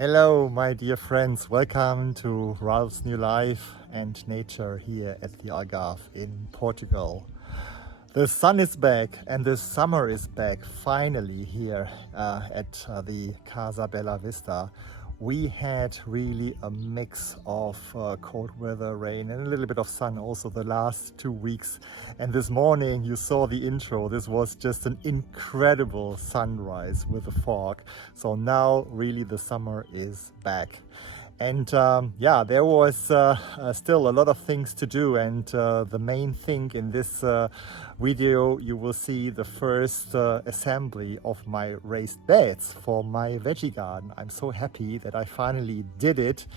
Hello, my dear friends. Welcome to Ralph's New Life and Nature here at the Algarve in Portugal. The sun is back and the summer is back finally here at the Casa Bella Vista. We had really a mix of cold weather, rain and a little bit of sun also the last 2 weeks. And this morning you saw the intro. This was just an incredible sunrise with the fog. So now really the summer is back. And yeah, there was still a lot of things to do, and the main thing in this video, you will see the first assembly of my raised beds for my veggie garden. I'm so happy that I finally did it,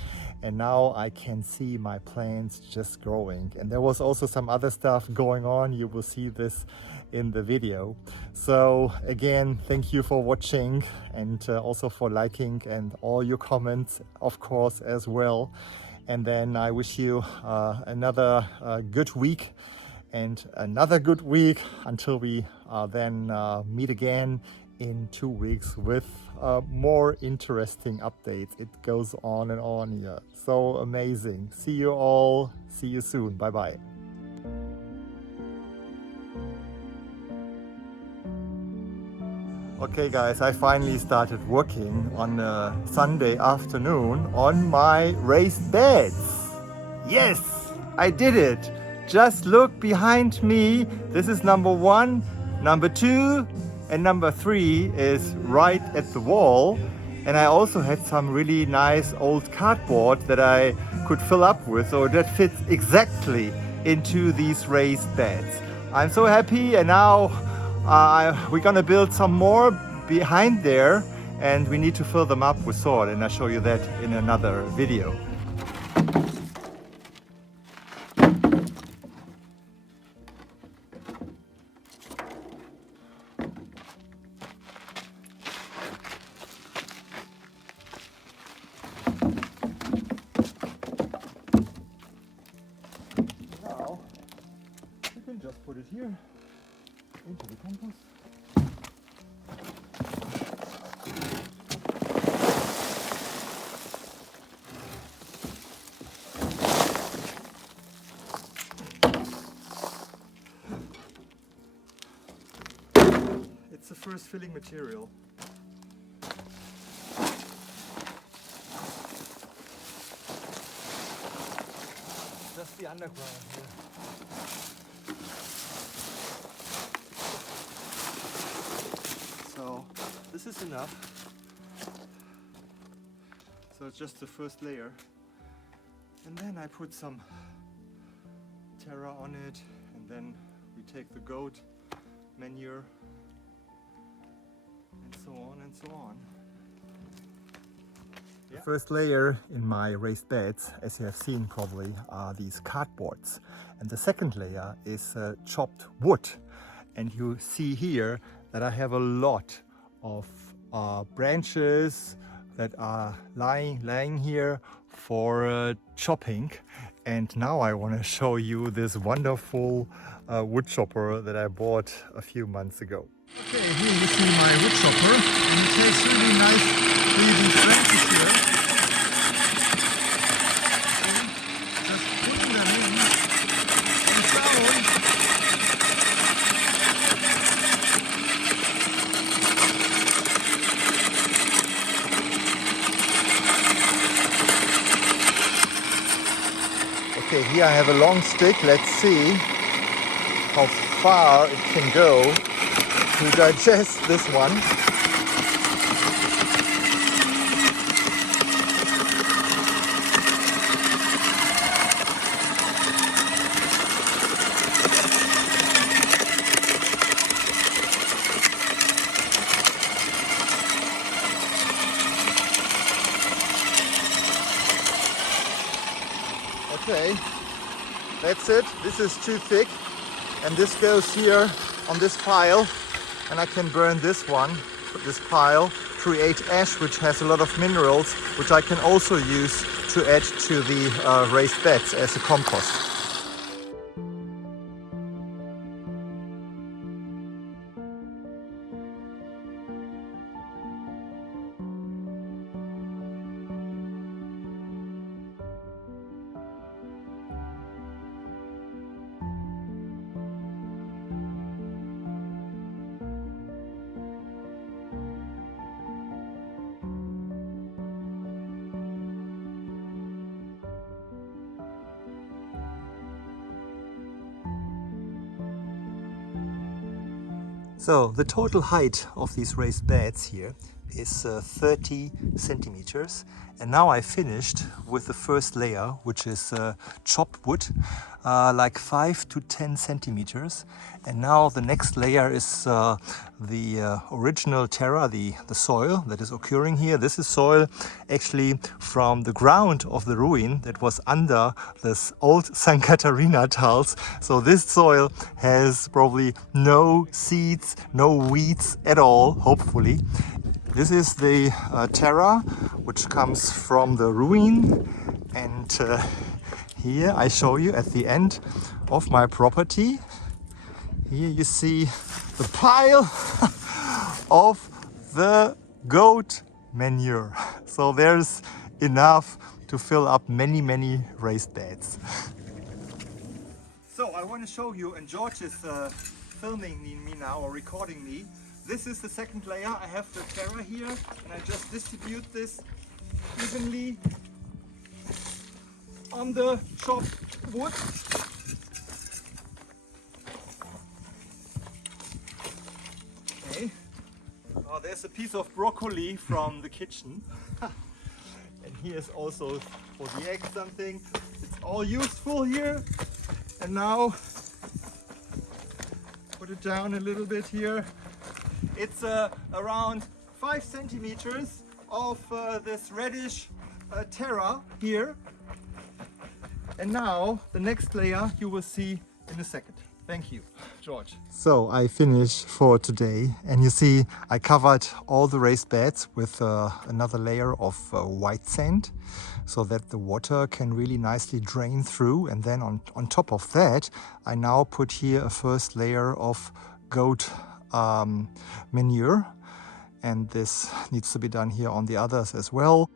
and now I can see my plants just growing. And there was also some other stuff going on. You will see this in the video. So again, thank you for watching, and also for liking and all your comments, of course, as well. And then I wish you another good week and another good week until we then meet again in 2 weeks with more interesting updates. It goes on and on here. So amazing. See you all. See you soon. Bye bye. Okay guys, I finally started working on a Sunday afternoon on my raised beds. Yes, I did it. Just look behind me. This is number 1, number 2, and number 3 is right at the wall. And I also had some really nice old cardboard that I could fill up with, so that fits exactly into these raised beds. I'm so happy, and now we're gonna build some more behind there, and we need to fill them up with soil, and I'll show you that in another video. Now you can just put it here into the compost. It's the first filling material. Just the underground here. So this is enough. So it's just the first layer. And then I put some terra on it, and then we take the goat manure, and so on and so on. Yeah. The first layer in my raised beds, as you have seen probably, are these cardboards. And the second layer is chopped wood. And you see here that I have a lot of branches that are lying here for chopping. And now I want to show you this wonderful wood chopper that I bought a few months ago. Okay, here you see my wood chopper, and it takes really nice these branches here. Just putting them in and down. Okay, here I have a long stick. Let's see how far it can go to digest this one. Okay, that's it. This is too thick, and this goes here on this pile, and I can burn this pile, create ash, which has a lot of minerals, which I can also use to add to the raised beds as a compost. So the total height of these raised beds here is 30 centimeters, and now I finished with the first layer, which is chopped wood, like 5 to 10 centimeters, and now the next layer is the original terra, the soil that is occurring here. This is soil actually from the ground of the ruin that was under this old St. Catarina tiles. So this soil has probably no seeds, no weeds at all, hopefully. This is the terra which comes from the ruin, and here I show you at the end of my property. Here you see the pile of the goat manure. So there's enough to fill up many raised beds. So I want to show you, and George is filming me now, or recording me. This is the second layer. I have the terra here, and I just distribute this evenly on the chopped wood. Okay. Oh, there's a piece of broccoli from the kitchen. And here's also for the egg something. It's all useful here. And now put it down a little bit here. It's around 5 centimeters of this reddish terra here. And now the next layer you will see in a second. Thank you, George. So I finished for today, and you see I covered all the raised beds with another layer of white sand, so that the water can really nicely drain through. And then on top of that, I now put here a first layer of goat manure, and this needs to be done here on the others as well.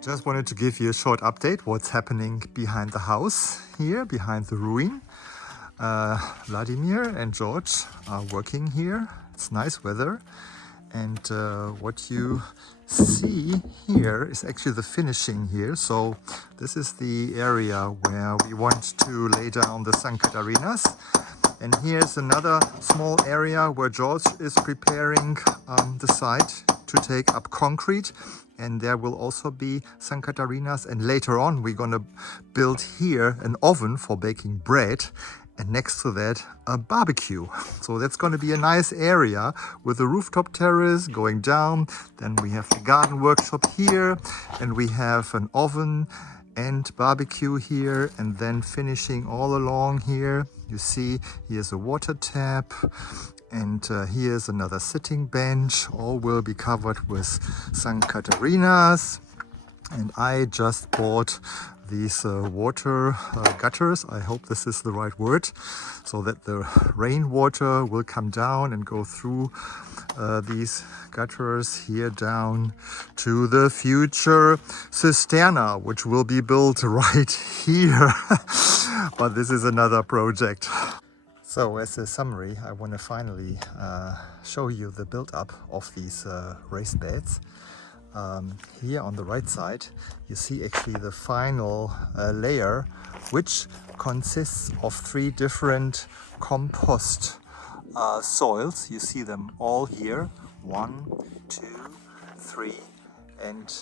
Just wanted to give you a short update what's happening behind the house here, behind the ruin. Vladimir and George are working here. It's nice weather, and what you see here is actually the finishing here. So this is the area where we want to lay down the St. Catarinas. And here's another small area where George is preparing the site to take up concrete, and there will also be St. Catarinas. And later on we're gonna build here an oven for baking bread, and next to that a barbecue. So that's going to be a nice area with a rooftop terrace going down. Then we have the garden workshop here, and we have an oven and barbecue here, and then finishing all along here. You see here's a water tap, and here's another sitting bench. All will be covered with St. Catarinas. And I just bought these water gutters, I hope this is the right word, so that the rainwater will come down and go through these gutters here down to the future cisterna, which will be built right here. But this is another project. So as a summary, I want to finally show you the build-up of these raised beds. Here on the right side you see actually the final layer, which consists of 3 different compost soils. You see them all here, 1, 2, 3, and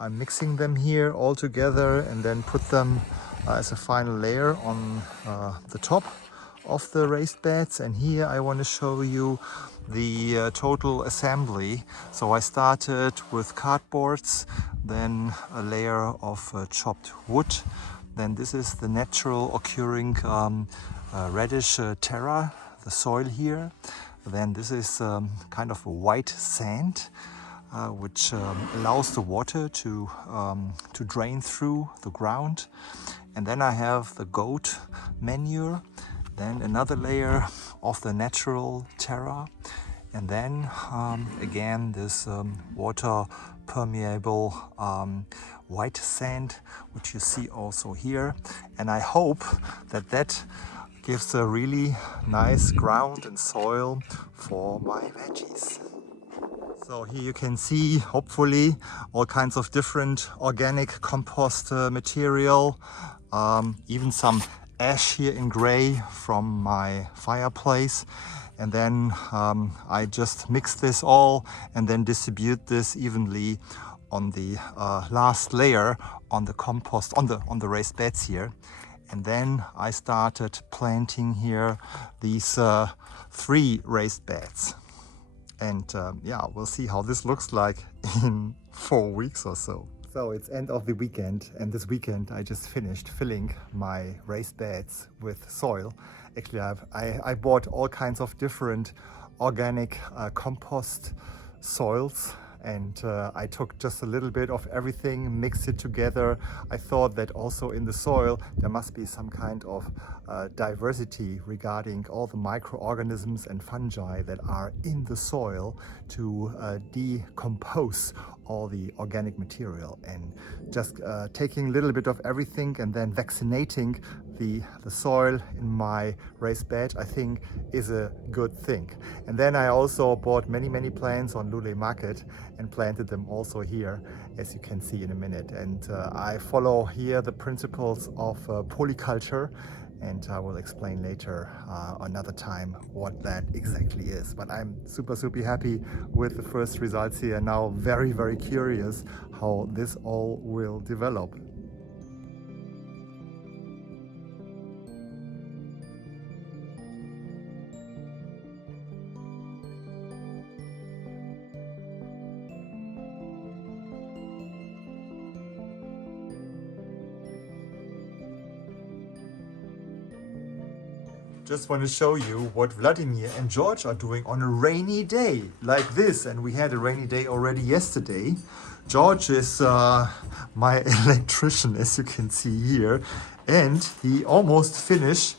I'm mixing them here all together and then put them as a final layer on the top of the raised beds. And here I want to show you the total assembly. So I started with cardboards, then a layer of chopped wood, then this is the natural occurring reddish terra, the soil here, then this is kind of a white sand which allows the water to drain through the ground, and then I have the goat manure. then another layer of the natural terra, and then again this water permeable white sand, which you see also here. And I hope that that gives a really nice ground and soil for my veggies. So here you can see, hopefully, all kinds of different organic compost material, even some ash here in gray from my fireplace. And then I just mix this all and then distribute this evenly on the last layer on the compost, on the raised beds here. And then I started planting here these 3 raised beds. And yeah, we'll see how this looks like in 4 weeks or so. So it's end of the weekend, and this weekend I just finished filling my raised beds with soil. Actually, I bought all kinds of different organic compost soils, and I took just a little bit of everything, mixed it together. I thought that also in the soil there must be some kind of diversity regarding all the microorganisms and fungi that are in the soil to decompose all the organic material, and just taking a little bit of everything and then vaccinating the soil in my raised bed, I think is a good thing. And then I also bought many plants on Lule Market and planted them also here, as you can see in a minute. And I follow here the principles of polyculture, and I will explain later another time what that exactly is. But I'm super happy with the first results here. Now very curious how this all will develop. Just want to show you what Vladimir and George are doing on a rainy day like this. And we had a rainy day already yesterday. George is my electrician, as you can see here. And he almost finished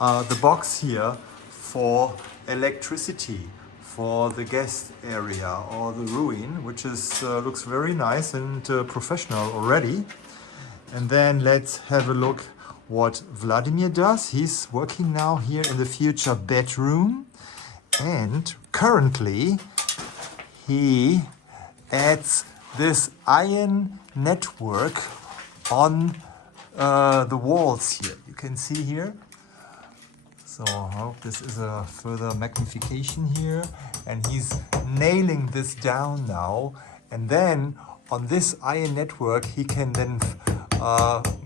the box here for electricity for the guest area or the ruin, which is looks very nice and professional already. And then let's have a look what Vladimir does. He's working now here in the future bedroom, and currently he adds this iron network on the walls here. You can see here. So I hope this is a further magnification here, and he's nailing this down now. And then on this iron network he can then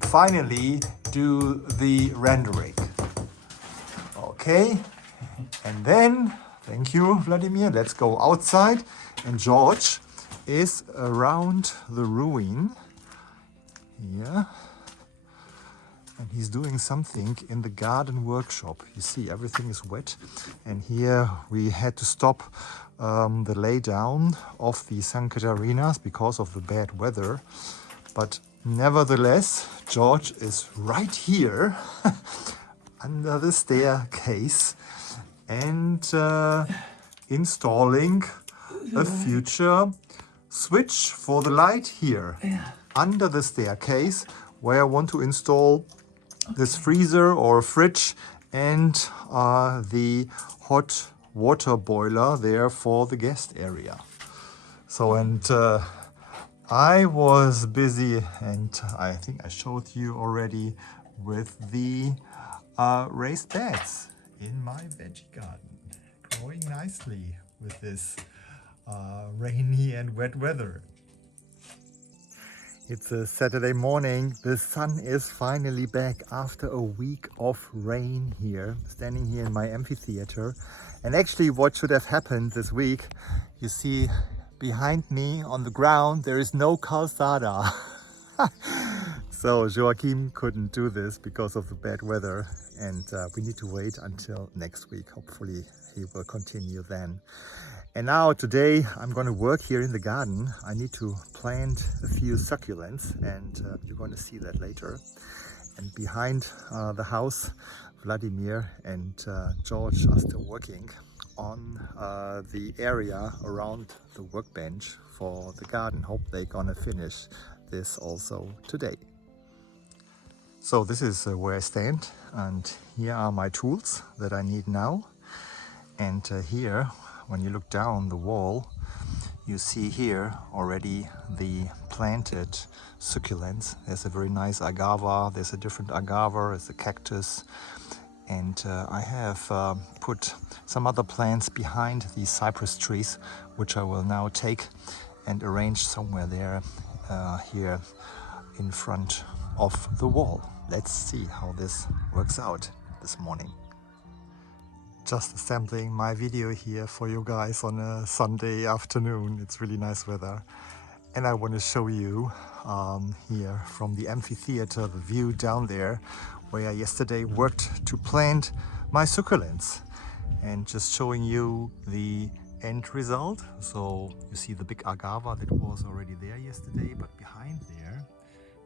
finally do the rendering. Okay, and then, thank you Vladimir, let's go outside. And George is around the ruin here, and he's doing something in the garden workshop. You see, everything is wet, and here we had to stop the laydown of the San Catarinas because of the bad weather. But nevertheless, George is right here under the staircase and installing a future switch for the light here under the staircase, where I want to install this freezer or fridge and the hot water boiler there for the guest area. So, and I was busy, and I think I showed you already, with the raised beds in my veggie garden, growing nicely with this rainy and wet weather. It's a Saturday morning. The sun is finally back after a week of rain here, standing here in my amphitheater. And actually what should have happened this week, you see behind me on the ground, there is no calzada. So Joachim couldn't do this because of the bad weather, and we need to wait until next week. Hopefully he will continue then. And now today I'm going to work here in the garden. I need to plant a few succulents, and you're going to see that later. And behind the house, Vladimir and George are still working on the area around the workbench for the garden. Hope they're gonna finish this also today. So this is where I stand, and here are my tools that I need now. And here, when you look down the wall, you see here already the planted succulents. There's a very nice agave, there's a different agave, there's a cactus, and I have put some other plants behind these cypress trees, which I will now take and arrange somewhere there here in front of the wall. Let's see how this works out this morning. Just assembling my video here for you guys on a Sunday afternoon. It's really nice weather, and I want to show you here from the amphitheater the view down there where I yesterday worked to plant my succulents, and just showing you the end result. So you see the big agave that was already there yesterday, but behind there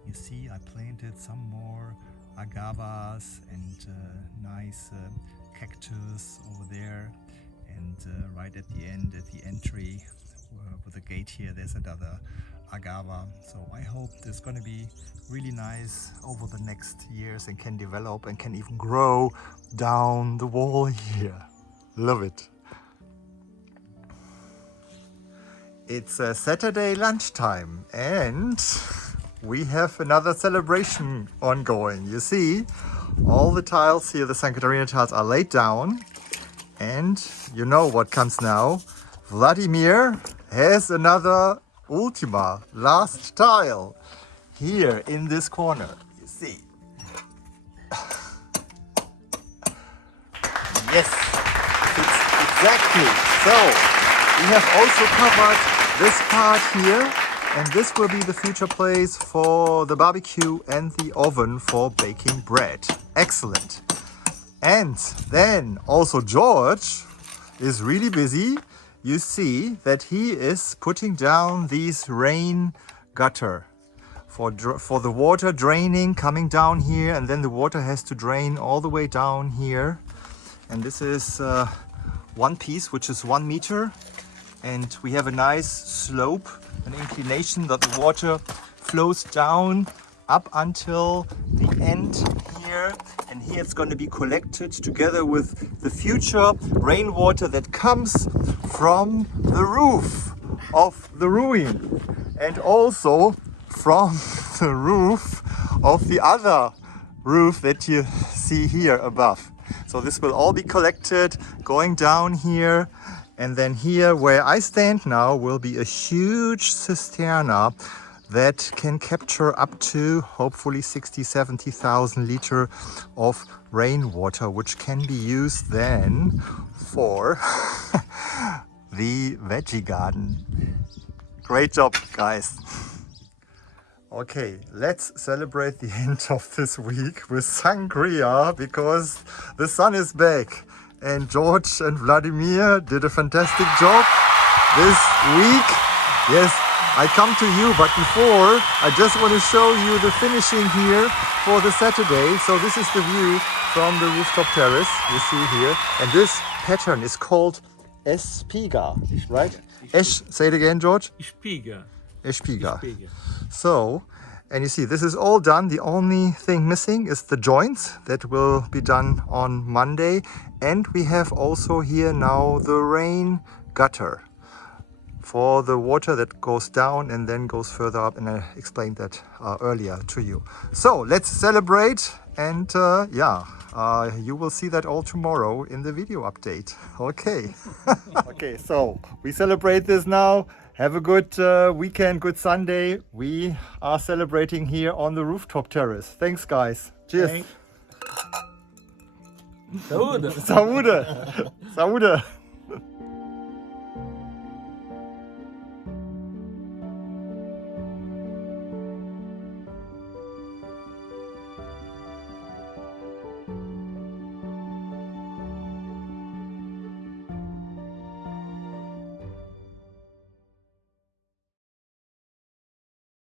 you see I planted some more agavas and nice cactus over there, and right at the end, at the entry with the gate here, there's another agave. So I hope it's going to be really nice over the next years and can develop and can even grow down the wall here. Love it. It's Saturday lunchtime and we have another celebration ongoing. You see, all the tiles here, the San Catarina tiles, are laid down, and you know what comes now. Vladimir has another ultima, last tile here in this corner. You see. Yes, it's exactly. So we have also covered this part here. And this will be the future place for the barbecue and the oven for baking bread. Excellent. And then also George is really busy. You see that he is putting down these rain gutter for the water draining, coming down here, and then the water has to drain all the way down here. And this is one piece, which is 1 meter. And we have a nice slope, an inclination that the water flows down up until the end here. And here it's going to be collected together with the future rainwater that comes from the roof of the ruin, and also from the roof of the other roof that you see here above. So this will all be collected, going down here. And then here where I stand now will be a huge cisterna that can capture up to hopefully 60-70,000 liters of rainwater, which can be used then for the veggie garden. Great job, guys. Okay, let's celebrate the end of this week with sangria, because the sun is back. And George and Vladimir did a fantastic job this week. Yes, I come to you, but before, I just want to show you the finishing here for the Saturday. So this is the view from the rooftop terrace you see here. And this pattern is called espiga, right? Say it again, George. Espiga. Espiga. So, and you see, this is all done. The only thing missing is the joints that will be done on Monday. And we have also here now the rain gutter for the water that goes down and then goes further up. And I explained that earlier to you. So let's celebrate. And you will see that all tomorrow in the video update. Okay. Okay, so we celebrate this now. Have a good weekend, good Sunday. We are celebrating here on the rooftop terrace. Thanks, guys. Cheers. Saúde. Saúde. Saúde.